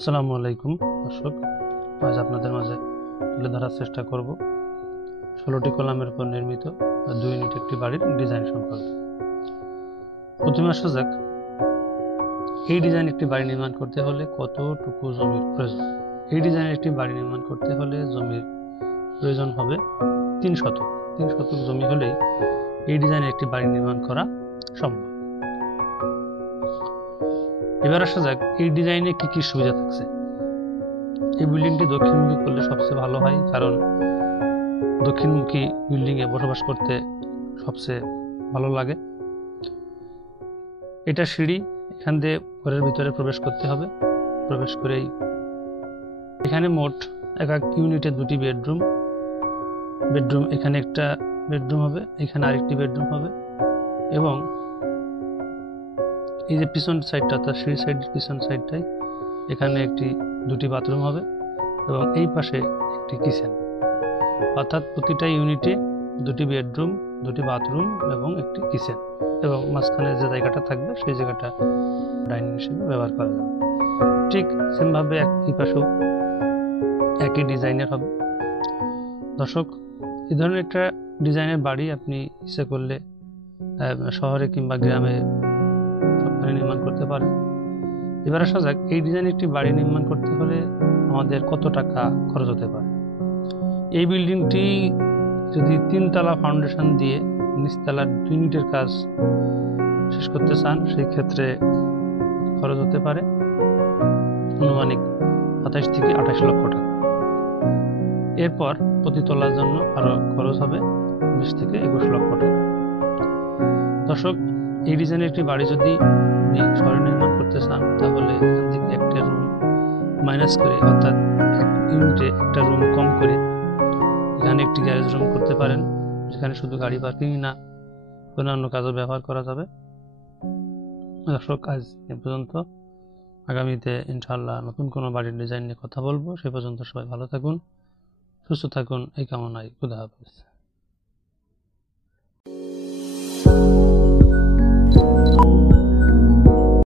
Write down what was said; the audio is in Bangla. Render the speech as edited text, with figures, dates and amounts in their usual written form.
আসসালামু আলাইকুম দর্শক, আজ আপনাদের মাঝে তুলে ধরার চেষ্টা করব 16টি কলামের উপর নির্মিত 2 ইউনিট একটি বাড়ির ডিজাইন সম্পর্কে। প্রথমে আসা যাক, এই ডিজাইন একটি বাড়ি নির্মাণ করতে হলে কতটুকু জমির প্রয়োজন। এই ডিজাইনের একটি বাড়ি নির্মাণ করতে হলে জমির প্রয়োজন হবে 3 শতক। 3 শতক জমি হলেই এই ডিজাইনের একটি বাড়ি নির্মাণ করা সম্ভব। এবার আসা যাক, এই ডিজাইনে কি কি সুবিধা থাকছে। এই বিল্ডিংটি দক্ষিণমুখী করলে সবচেয়ে ভালো হয়, কারণ দক্ষিণমুখী বিল্ডিংয়ে বসবাস করতে সবচেয়ে ভালো লাগে। এটা সিঁড়ি, এখান দিয়ে ঘরের ভিতরে প্রবেশ করতে হবে। প্রবেশ করেই এখানে মোট এক ইউনিটে 2টি বেডরুম। এখানে একটা বেডরুম হবে, এখানে আরেকটি বেডরুম হবে, এবং এই যে পিছন সাইডটা, অর্থাৎ সিঁড়ি সাইডের পিছন সাইডটাই এখানে 2টি বাথরুম হবে, এবং এই পাশে একটি কিচেন। অর্থাৎ প্রতিটা ইউনিটে 2টি বেডরুম, 2টি বাথরুম এবং একটি কিচেন, এবং মাঝখানে যে জায়গাটা থাকবে সেই জায়গাটা ডাইনিং হিসেবে ব্যবহার করা যাবে। ঠিক সেমভাবে এই পাশেও একই ডিজাইনের হবে। দর্শক, এই ধরনের একটা ডিজাইনের বাড়ি আপনি ইচ্ছে করলে শহরে কিংবা গ্রামে নির্মাণ করতে পারেন। এবার আসা যাক, এই ডিজাইনের একটি বাড়ি নির্মাণ করতে হলে আমাদের কত টাকা খরচ হতে পারে। এই বিল্ডিংটি যদি 3 তলা ফাউন্ডেশন দিয়ে নিচতলার ইউনিটের কাজ শেষ করতে চান, সেই ক্ষেত্রে খরচ হতে পারে আনুমানিক 27 থেকে 28 লক্ষ টাকা। এরপর প্রতি তলার জন্য আরো খরচ হবে 20 থেকে 21 লক্ষ টাকা। দর্শক, এই ডিজাইনের একটি বাড়ি যদি শহরে নির্মাণ করতে চান, তাহলে এখান থেকে একটা রুম মাইনাস করে, অর্থাৎ ইউনিটে একটা রুম কম করে এখানে একটি গ্যারেজ রুম করতে পারেন, যেখানে শুধু গাড়ি পার্কিং না, অন্যান্য কাজও ব্যবহার করা যাবে। দর্শক, আজ এ পর্যন্ত। আগামীতে ইনশাআল্লাহ নতুন কোনো বাড়ির ডিজাইন নিয়ে কথা বলবো। সে পর্যন্ত সবাই ভালো থাকুন, সুস্থ থাকুন, এই কামনায়। খুদা হাফেজ।